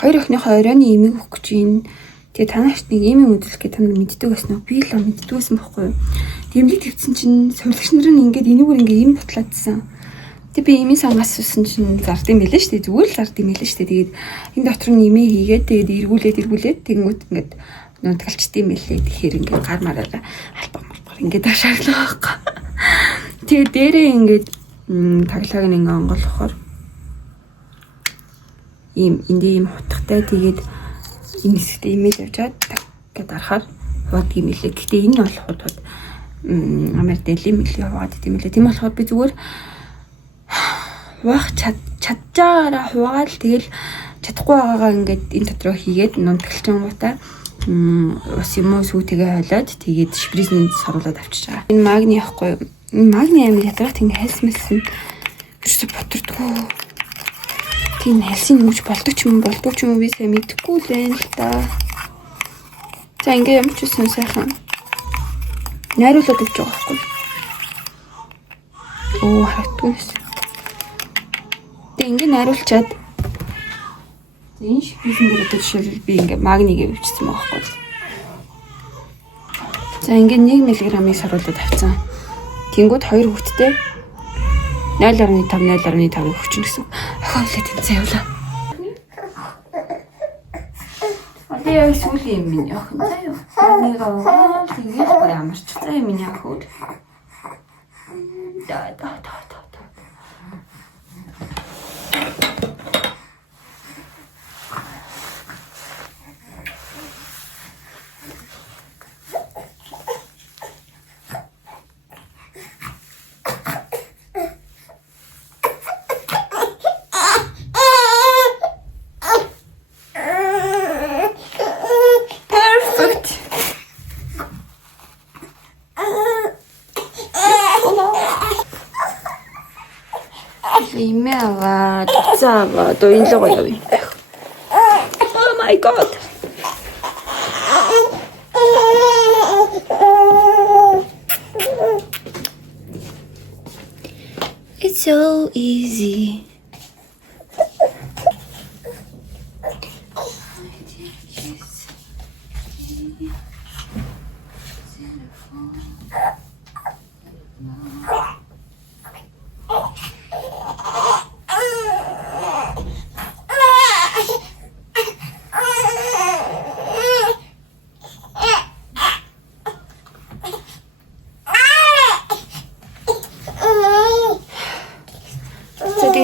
Хоёр охиныхоо оройны имийг өгөх гэж байна. Тэгээ танаас нэг ийм юм үзүүлэх гэж танд мэддэг байсан уу? Би л мэддэг байсан байхгүй юу? Дэмлэг твцсэн чинь сувлагч нар нь ингээд энэгээр ингээд ийм бутлаадсан. Тэгээ би имийн сангаас суусан чинь зардсан мэлээ шүү дээ. Зүгээр л зардсан мэлээ шүү дээ. Тэгээд энэ дотор нь имээ хийгээд тэгээд эргүүлээд тэгэнгүүт ингээд нутгалчдсан мэлээ. Тэгэхээр ингээд гар мараараа албамар ингээд ашиглаа байхгүй. Тэгээ дээрээ ингээд таглааг нь ингээд онголохоор ийм хутгатай тэгээд энэ хэсэгтээ имэйл явжаад гэдэг арахаар хууд юм хэлээ. Гэхдээ энэ бол хууд амар дэлийн мэлээ хуваад идэм мэлээ. Тийм болохоор би зүгээр хуваах чадчаараа хуваагаад тэгэл чадахгүй байгаагаа ингээд энэ дотроо хийгээд нунтгалчингуудаа ус юм уу сүүтэйгээ хойлоод тэгээд шприцэнд саруулаад авчиж байгаа. Энэ магний яахгүй. Энэ магний амар ятгахт ингээд хайлсмэлсэн ерөөсө ботордгоо. Тийм хэлсэн юмч болдог ч юм уу би сайн мэдэхгүй л байна л да. За ингээ юм ч үсэн сайхан найруулад өгч байгаа байхгүй. Оо харагдгүй. Тэг ингээ найруулчаад энэ шприцэн дээр одоо жишээлбэл би ингээ магнийг өвчсөн байгаа байхгүй. За ингээ 1 мг-ыг саруулад авцсан. Тэнгүүд 2 хүүхэдтэй 0.5 өгч гэсэн. Ахиулаад тэнцээ явлаа. Одоо яг сүүлийн юм минь явах юм заа юу. Нэг аваа тэгээд ямарч заа юм минь явах уу. Да. Имява, туцаава, то энэ л гоё юм. Oh my god. It's so easy.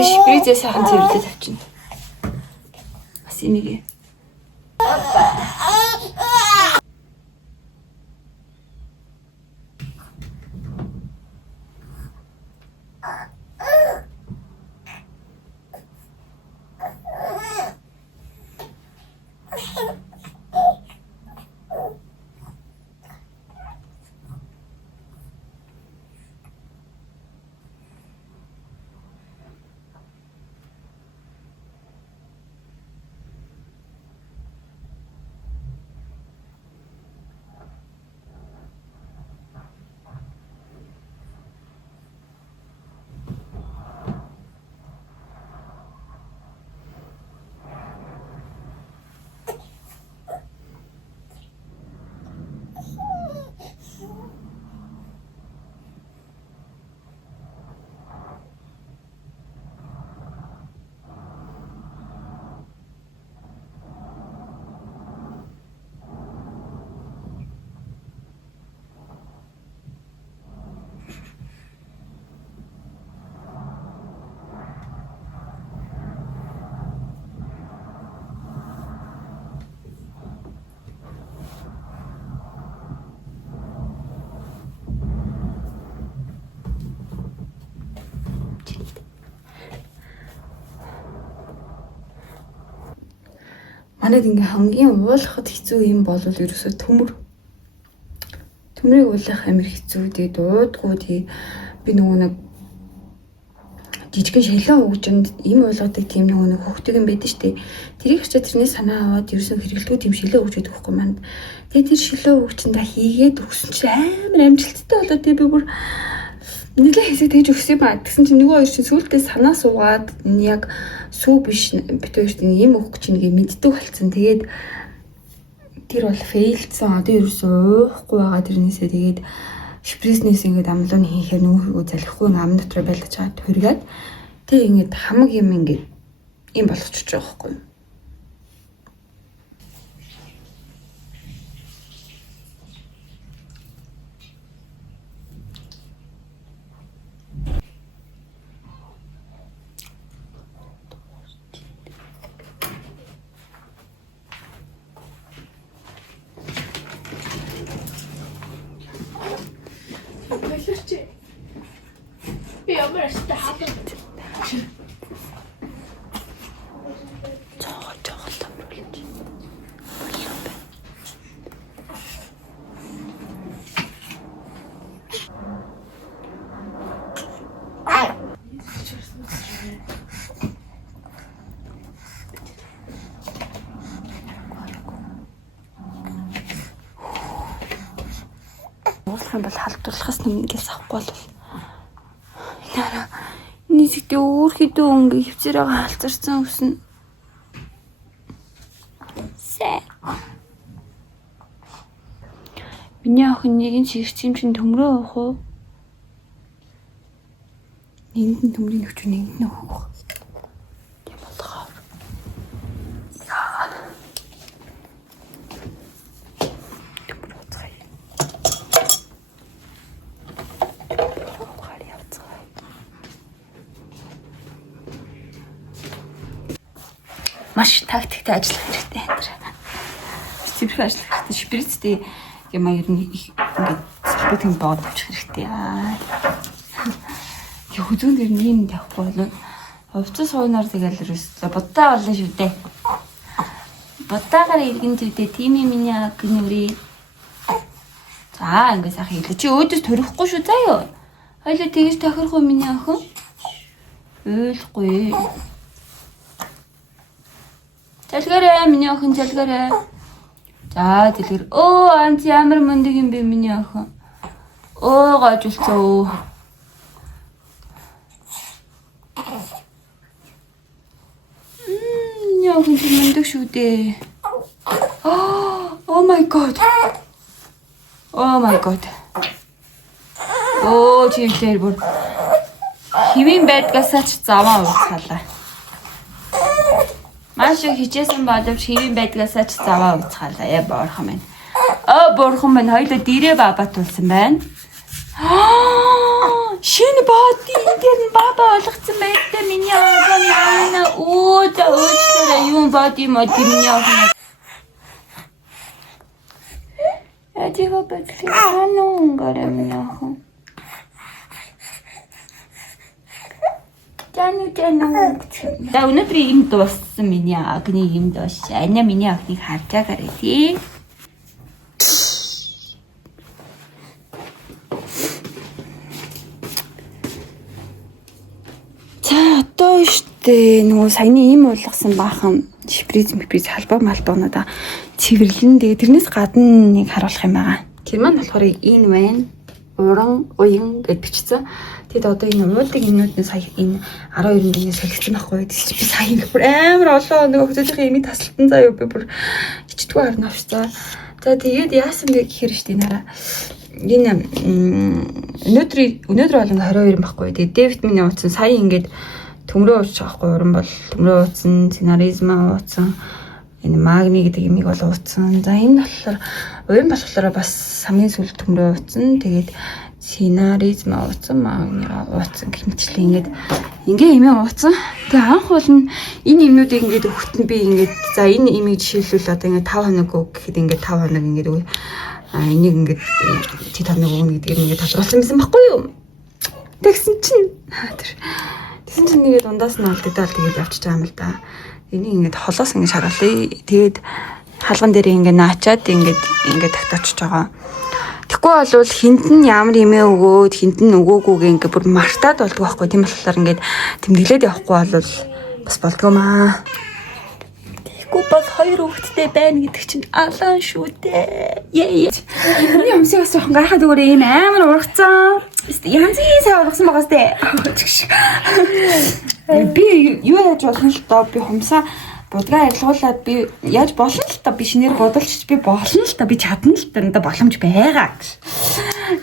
Шприцээ сайхан цэвэрлээд авчина. Бас энийг. Манайд ингээ хамгийн уулахад хэцүү юм бол ерөөсөө төмрийг уулах амар хэцүү. Тэгээд уудгүй би нөгөө нэг жижигэн шалан хөгжинд им уулгадаг тийм нөгөө нэг хөхтөг юм байдаг штэ. Тэрийг ч тэрнээс санаа аваад ерөөсөө хэрэглэдэггүй тийм шилэн хөгжөд өгөхгүй манд. Тэгээд тэр шилэн хөгжиндээ хийгээд өгсөн чинь амар амжилттай болоо. Тэгээд би бүр Нилээ хэсэг тэгж өгсөн ба. Тэгсэн чинь нөгөө хоёр чинь сүултээ санаа суугаад энэ яг сүү биш бит хоёрт ийм өгөх чинь гээ мэддэг болсон. Тэгээд тэр бол фейлдсэн. Одоо ерөөсөө уухгүй байгаа тэрнээсээ тэгээд шприснээс ингээд амлууны хийхээр нүүхгөө залхихгүй ам дотор байлгаж чаад хөргээд тэг ингээд хамаг юм ингээд ийм болгочихж байгаа байхгүй юу. Би ямар ашигтай хаадаг. Жоо тамруулж. Уулах юм бол халдварлахаас нэмгээс авахгүй бол нийсэгтэй өөрхөдөө ингээ хөвцөр байгаа халзарсан өснө. Миний охин нэгэн шигч юм чин төмрөө авах уу? Нэгэнд нь төмрийн өвчөө нэгэнд нь өгөх. Тийм болгоо. Яа. Төмрөө цай. Маш тактиктэй ажиллах хэрэгтэй энэ. Сибрэх ажиллах хэрэгтэй. Шприцтэй юм ер нь ингээд спортын бод авчих хэрэгтэй. Яг үзүүн дээр нэг тавихгүй болоо. Хувцас хуйнаар тэгэл ерөөсөө будаа болно шүү дээ. Будаагаар иргэн зүвдээ тийм юм миний гинэври. За ингээд сайхан хэлээ. Чи өөдөөс торихгүй шүү заа юу. Хоёлоо тэгж тохирох уу миний охин? Ойлгохгүй. Залгаарай миний охин залгаарай. За дэлгэр. Өө анц ямар мундаг юм бэ миний охин. Өө гажулцоо. Миний охин ч мундаг шүү дээ. Oh my god. Oh my god. Оо чиглэр бүр хэвийн байдгасаа ч заваа уцгаалаа. Маш их хичээсэн боловч хэвийн байдгасаа ч заваа уцгаалаа. Яа боорхон байна. Боорхон байна. Хоёулаа дээрээ баабатуулсан байна. Шинэ бод энэ дээр нь баба болгоцсон байдаг миний охин. Оо өөчлөө юм бод юм уу миний охин. Яа бэлээ ханун гарамнаа. Жану. За өнөөдөр юм дууссан миний агны юм доош. Аня миний охиныг харж байгаарай тий. За одоо штэ нөгөө саяны им уулгасан баахан шприц халбаа малбаануудаа цэвэрлэн тэгээ тэрнээс гадна нэг харуулах юм байгаа. Тэр маань болохоор энэ байна. Уран уян гэж бичсэн. Тэгэд одоо энэ уулыг юмнууд нь сая энэ 12 өдрийн солигдсон байхгүй. Би сая ингэ бүр амар олон нөгөө хөдөлгөөний имийг тасалтан заяа би бүр ичдгүй харна авчаа. За тэгээд яасан бэ гэхээр штэ нараа энэ өнөөдөр бол 22 байхгүй. Тэгээд Дэвид миний ууцсан сая ингээд төмрөө уучих байхгүй. Уран бол төмрөө ууцсан, сценаризма ууцсан. Энэ магни гэдэг имийг бол ууцсан. За энэ болохоор уян болохоор бас хамгийн сүүл төмрөө ууцсан. Тэгээд сценаризм ууцсан, магни ууцсан гэх мэтлээ ингээд имээ ууцсан. Тэгээ анх бол энэ имнүүдийг ингээд өгөхт нь би ингээд за энэ имийг жишээлбэл одоо ингээд 5 хоног өг гэхэд ингээд 5 хоног ингээд өгөө. Энийг ингээд чи 5 хоног өгнө гэдгийг ингээд тодорхойлсон байсан байхгүй юу? Тэгсэн чинь нэгээ дундаас нь алдагдаад тэгээд явчихж байгаа юм л да. Энийг ингээд холоос ингээд шагаалъя. Тэгээд халган дээр ингээд наачаад ингээд тагтаачж байгаа. Тэгэхгүй болвол хинт нь ямар имээ өгөөд хинт нь өгөөгүйгээ ингээд бүр мартаад болдгоо байхгүй. Тийм болохоор ингээд тэмдэглээд явахгүй болвол бас болдгоо маа. Тэгэхгүй Тэгэхгүй бол 2 хүүхэдтэй байна гэдэг чинь алан шүү дээ. Яа. Миний өмсөй бас жоохон гайхаад зүгээр ийм амар ургацсан. Янзын сайн ургасан байгаас дээ. Би юу яаж болох юм л доо би хумсаа будгаа арилгуулад би яаж болно л та би шинээр бодолч би болно л та би чадна л та надад боломж байгаа гэж.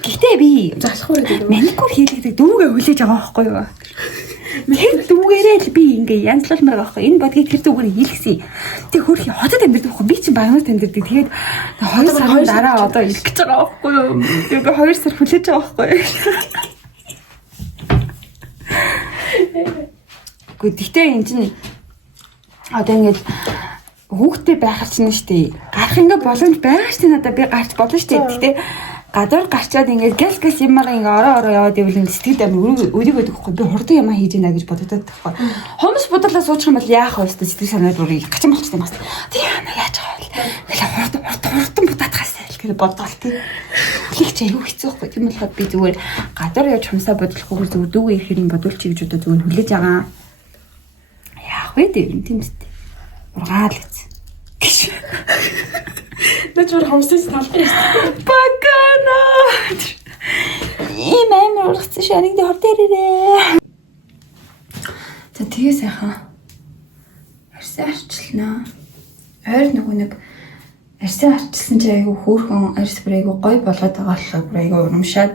Гэхдээ би Залахгүй гэдэг. маникюр хийлгдэг дүүгээ хүлээж байгаа байхгүй юу? Тэр дүүгээрээ л би ингээ янзлуулмаар байгаа байхгүй. Энэ бодгийг тэр дүүгээр хийлгэсэн. Тэг хөрхи хотод амьддаг байхгүй. Би чинь багнаас амьддаг. Тэгээд 2 сарын дараа одоо илэх гэж байгаа байхгүй юу? Тэгээд 2 сар хүлээж байгаа байхгүй юу? Гэхдээ энэ чинь одоо ингээд хүүхдтэй байхаар чинь штий. Гарах ингээ боломж байгаа штий надад би гарч болно штий. Гэхдээ гадуур гарчаад ингээд гэл юмар ингээ ороо яваад ивэл сэтгэл амар өрийг өгөхгүй би хурдан юм хийж ийна гэж бодогдоод тахгүй. Хомс бодлоо суучих юм бол яах вэ? Сэтгэл санаа бүрийг гачин болчихсон юм бас. Тий яана яаж байгаа вэ? Хурдан будаад хасаа л гэж бодоол тий. Хүлээч аюу хэцүү байхгүй. Тийм болохоор би зүгээр гадуур явж хомсаа бодлохгүй зүгээр дүүгээ ирэхээр юм бодуулчих гэж удаа зүгээр хүлээж байгаа. Яах вэ тийм үстэй. Ургаал үз. Гэж. Наач бүр хомсдоос талтай. Багана. Ийм амар ургацсан шаныг дэ хор дээрээ. За тэгээ сайхан. Арьсан арчилнаа. Ойр нэг арьсан арчилсан чи айгу хөөрхөн арьс бүр айгу гой болоод байгаа болохоор бүр айгу урамшаад.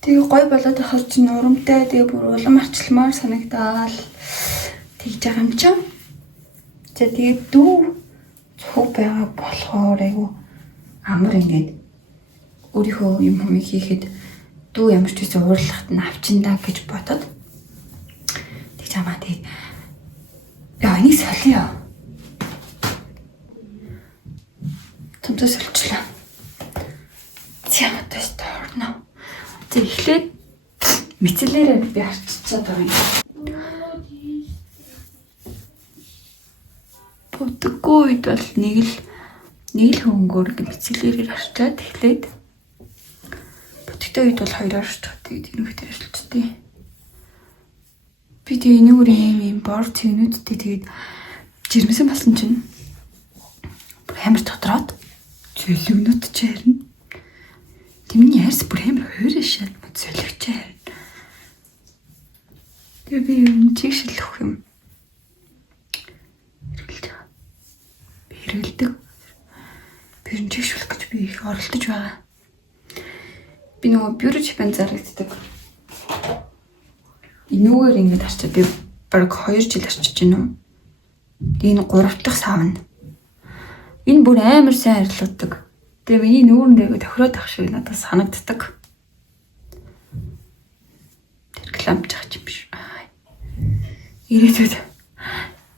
Тэгээ гой болоод ахаар чи урамтай тэгээ бүр улам арчилмаар санагдаал. Тэгж байгаа юм чинь. За тэгээ дүү цог байгаа болохоор айгу амар ингээд өөрийнхөө юм хүмийг хийхэд дүү ямар ч үсэн уурлахад нь авчиндаа гэж бодоод тэгж хамаа тэгээд яа энийг солио. Томтой соличлаа. Зямтай стоорно. За эхлээд мицеллерээр би арчицаад байгаа юм. Бодгоо үед бол нэг л хөнгөөр мицеллерээр арчаад эхлээд бодгтой үед бол 2 арчдаг тэгээд энэ ихтэй ажиллажтэй. Би тэгээ энэгээр юм бор цэгнүүдтэй тэгээд жирэмсэн болсон чинь бүр амар дотроод зөлгнөд ч харна. Тэмний ярс бүр амар хоороо шал зөлгч харна. Тэгээ би юм чигшэлэх юм. Хэрэгэлдэг. Бэрнжигшүүлэх гэж би их оролдож байгаа. Би нөгөө бюро чипэн зарагддаг. Энүүгээр ингэж арчаад би бараг 2 жил арчиж байна уу. Энэ 3 дахь савна. Энэ бүр амар сайн арилгадаг. Тэгээ миний нүүрэндээ тохироод ах шиг надад санагддаг. Тэр рекламч ах юм биш. Ирээдүйд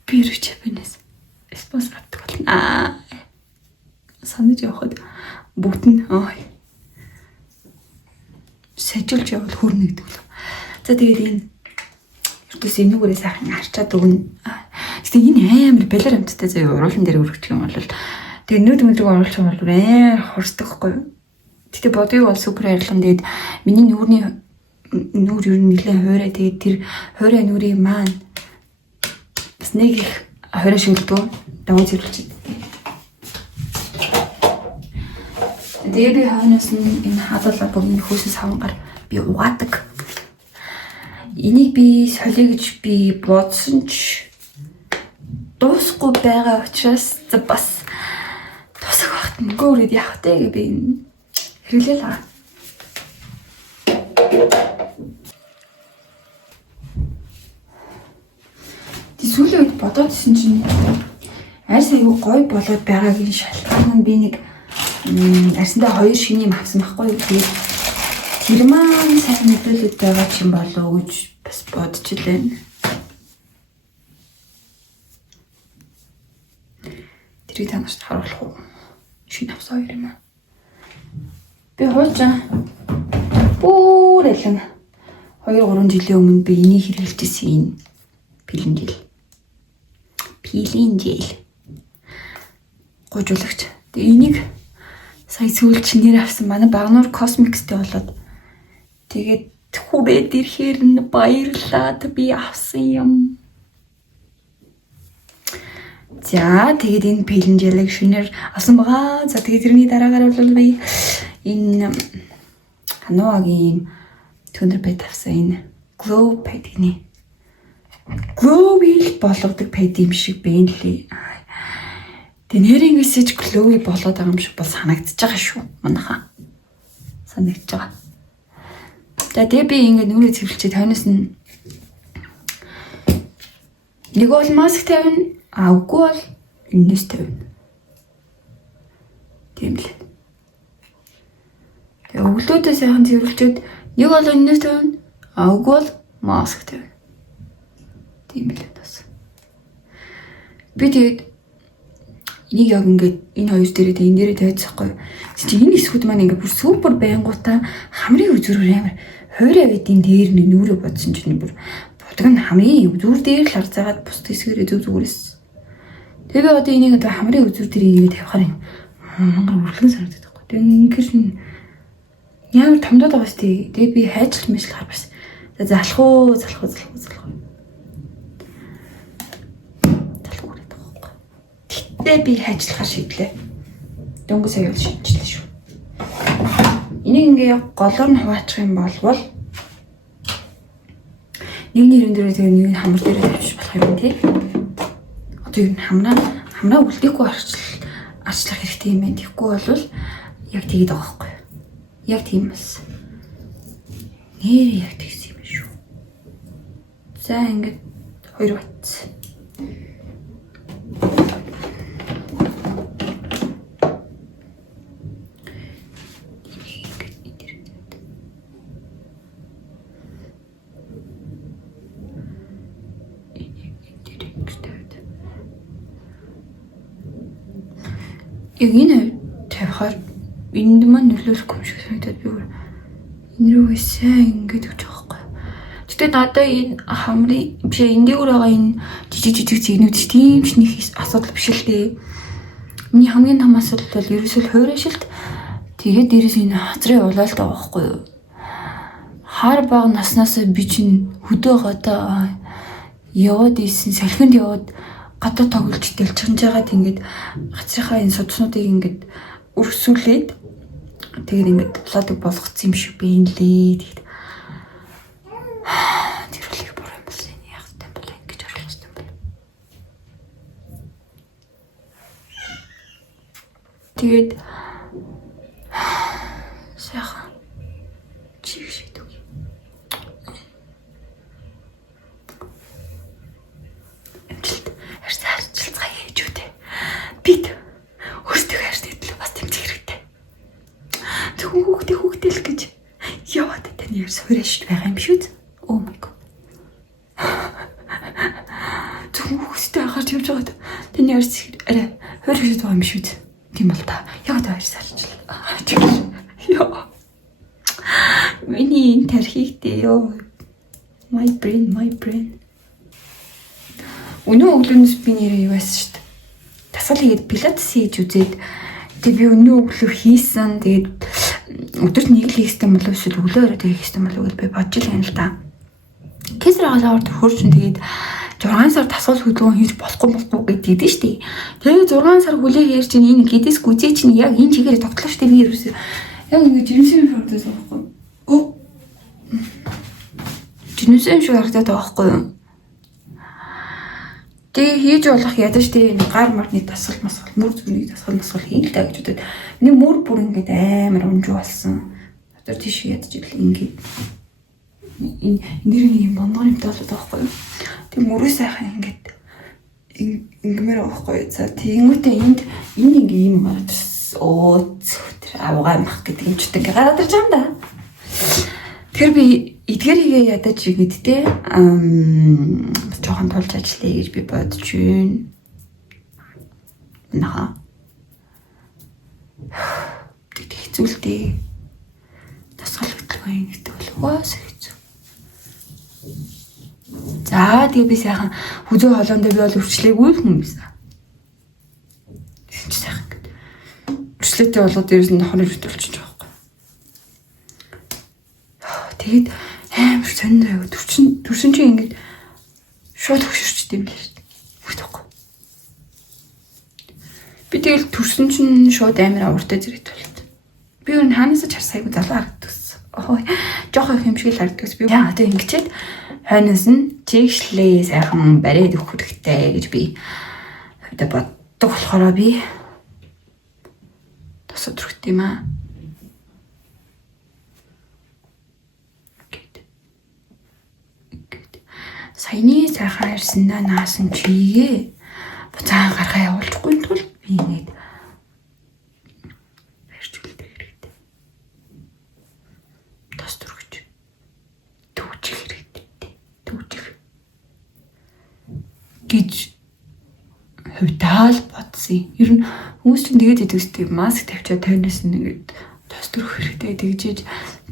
бюро чипэнээс спонсор авдаг болно. Санаж явахад бүгд нь сэжүүлж явал хөрнө гэдэг л. За тэгээд энэ ердөөс энүүгээрээ сайхан арчаад өгнө. Гэтэ энэ амар балер амттай заяа уруулан дээр өргөчих юм бол тэгээд нүүд мэдрэг оруулах юм бол амар хурцдаг хгүй. Гэтэ бодгийг бол супер арилган тэгээд миний нүүр ер нь нэлээд хуурай тэгээд тэр хуурай нүрийн маань бас нэг их хуурай шилдэг давуу зэрлэгч. Тэгээд би хаанаас нь энэ хадгалаа бүгд хөөсөс хавангаар би угаадаг. Энийг би солио гэж би бодсон ч дуусахгүй байгаа учраас бас тусах багт нөгөө үрээд явах вэ гэж би хэрэглээ л аа. Сүүлийн үед бодоодсэн чинь арьс аюу гой болоод байгаагийн шалтгаан нь би нэг арьсандаа 2 шиний юм авсан байхгүй юу. Тэгээд тэр маань сайн мэдүүлээд байгаа ч юм болов уу гэж бас бодож илээ. Тэрийг та нарт харуулах уу? Шинэ авсан 2 юм аа. Би хуучаа бүр элэн 2-3 жилийн өмнө би энийг хэрэглэжсэн энэ пилин жил. Гойжуулагч. Тэгээ энийг сая сүүлд чинээр авсан манай Багнуур Cosmetics-тэй болоод тэгээд хүрээд ирэхээр нь баярлаад би авсан юм. За тэгээд энэ пэлэн желэг шинээр авсан байгаа. За тэгээд тэрний дараагаар бол би энэ Hanoa-гийн төнөр пэд авсан энэ Glow pad гинэ. Glow-ийг болгодог пэд юм шиг байна лээ. Тэгээ нэрийн мессеж Glow-ийг болоод байгаа юм шиг бол санагдаж байгаа шүү. Манайхаа. Санагдаж байгаа. За тэгээ би ингээд нүрээ цэвэрлчээ тойноос нь нэг бол маск тавина, үгүй бол энэс тавина. Тийм л. Тэгээ өглөөдөө сайхан цэвэрлчээд нэг бол энэс тавина, үгүй бол маск тавина. Тийм л бас. Би тэгээд энийг яг ингээд энэ хоёр дээрээ энэ дээрээ тавьчихгүй. Чи энэ эсгүүд маань ингээд бүр супер байнгуудаа хамрын үзүүрээр амар хуурай гэдийн дээр нэг нүрээ бодсон чинь бүр будаг нь хамрын үзүүр дээр л харцаагаад бус хэсгэрээ зүгээрээс. Тэгээ би одоо энийг одоо хамрын үзүүр дээр ингээд тавихаар юм мангар үргэлэн санагдаад байхгүй. Тэгээ ингээд ямар томдоод байгаа сте. Тэгээ би хайжлах мэжл харбас. Залах уу. Тэгээ би хайжлахаар шийдлээ. Дөнгөж сая бол шийдчихлээ шүү. Энийг ингээ голоор нь хуваачих юм бол нэг нэрэн дээр тэгээ нэг хамар дээр тавьчих болох юм тий. Одоо юу хамраа үлдээхгүй арчлах хэрэгтэй юм байна. Тэгэхгүй бол яг тэгээд байгаа байхгүй. Яг тийм бас. Нэр яг тэгс юм шүү. За ингээд хоёр бат. Яг энэ тавихаар энд маань нөлөөлөхгүй юм шиг санагдаад би энэ рүүгээ сайн ингэж өгч байгаа байхгүй. Гэтэ надаа энэ хамрын биш энэ дээр байгаа энэ жижиг зэгнүүд тийм ч нэг асуудал биш л дээ. Миний хамгийн том асуудал бол ерөөсөө хуурайшилт. Тэгээд дээрээс энэ хазрын улаалт байгаа байхгүй юу. Хар баг наснаас би чинь хөдөө гадаа яваад ийсэн салхинд яваад гадаа тоглож дэлчинж байгаад ингээд гацрынхаа энэ судснуудыг ингээд өргсүүлээд тэгээд ингээд платыг болгоцсон юм шиг байна лээ. Тэгээд тэрхлийг буруу юм болсон юм яах вэ бол ингэж оруулсан юм байна. Тэгээд сайхан чиг шийдв. Бид өөртөө хайртай төлөв бас тэмцэх хэрэгтэй. Хүүхдээ л гэж яваад таны ярс хуурайшд байгаа юм шүү. Oh my god. Хүүхдээ ахарч явж байгаад таны ярс арай хуурайшд байгаа юм шүү. Тийм бол та яг та ярьж сарчлаа. Яа. Миний энэ тархигтэй ёо. My brain. Өнөө өглөөнөөс би нэрээ юу байсан шүү. Тасгал хийгээд пилатес хийж үзээд тэгээ би өнөө өглөө хийсэн. Тэгээд өдөрт нэг л хийх юм болов эсвэл өглөө орой хийх юм болов гэж би бодож байна л да. Кесар агаалаар төхөрчин тэгээд 6 сар тасгал хөдөлгөөн хийж болохгүй гэдэг шүү дээ. Тэгээд 6 сар хүлээх ярьж энэ гидээс гүзээ чинь яг энэ чигээр тогтлоо шүү дээ. Би ерөөсөө яг ингэ жирэмсэн фордос байхгүй. Жирэмсэн шиг харагдаад байгаа байхгүй юу? Тэгээ хийж болох ядаж тий гар марны тасгал масгал мөр зүгний тасгал масгал хийн л та гэж бодод. Миний мөр бүр ингээд амар унжуу болсон. Одоо тийш ядаж ил ингээд энэ нэрний юм бонгор юм таалаад байгаа байхгүй юу? Тэг мөрөө сайхан ингээд ингэмээр байгаа байхгүй юу? За тэгэнгүүтээ энд энэ ингээ юм гараад тэр авгаа мах гэдэг юм ч ингээ гараад ирж байгаа юм да. Тэр би эдгэрийгээ ядаж игээд те жоохон тулж ажиллая гэж би бодож байна. Наа. Тэг хэцүүлтэй. Тасгал хөдөлгөөн гэдэг бол уус хэцүү. За тэгээ би сайхан хүзөө холоонд би бол өвчлээгүй л хүмүүс. Тэгж сайхан гэдэг. Өвчлөөтэй болоод дээрээс нь нохор өвтөлчих жоох. Тэгээд амар сонирхоо төрсөн чинь ингээд шууд хөшөрчтэй юм л шүү дээ. Үгүй. Би тэгэл төрсөн чинь шууд амар уртай зэрэг толт. Би өөр хаанаас ч харсайгүй залуу харагдсан. Ой, жоох юм шиг л харагдсан. Би одоо ингэчээд хойноос нь чигшлээ сайхан бариад өгөх хэрэгтэй гэж би одоо боддог болохоор би тосод төрөх юм аа. Саяны сайхан ирсэндээ наасан чигээ буцаан гаргаа явуулахгүй тул би ингэж барьж үлдэх хэрэгтэй. Тос төрөгч. Төвчих хэрэгтэй. Төвчих. гэж хувьдаа л бодсон. Ер нь хүмүүс чинь тэгээд идэвстэй маск тавьчаад тойрноос нэгэд тос төрөх хэрэгтэй тэгжээж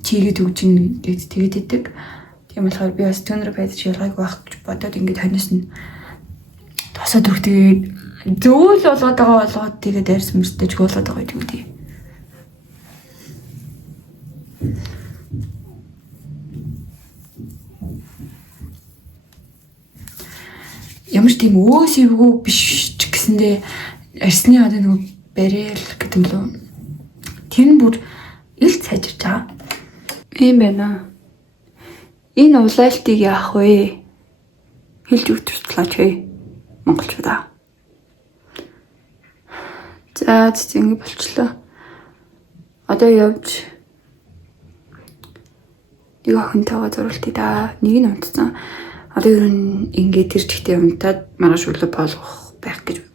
чигээ төгжин гэж тэгээд идэг. Тийм болохоор би бас төнөр байж ялгаагүй байх гэж бодоод ингээд хойноос нь тосоо төрөх тэгээд зөөл болоод байгаа болгоод тэгээд арьс мөрсдөж болоод байгаа гэдэг үү. Ямар ч тийм өөсөвгүй биш ч гэсэндээ арьсны одоо нэг бариал гэдэг юм лөө. Тэр нь бүр ил цайжирч байгаа. Ийм байна. Энэ улаалтыг яах вэ? Хэлж өгч туслаач хээ. Монголчуудаа. За ингэ болчлоо. Одоо явж нэг охинтойгоо зурвалтыг да. Нэг нь унтсан. Одоо ер нь ингээд тэр чигтээ унтаад маргааш өглөө болгох байх гэж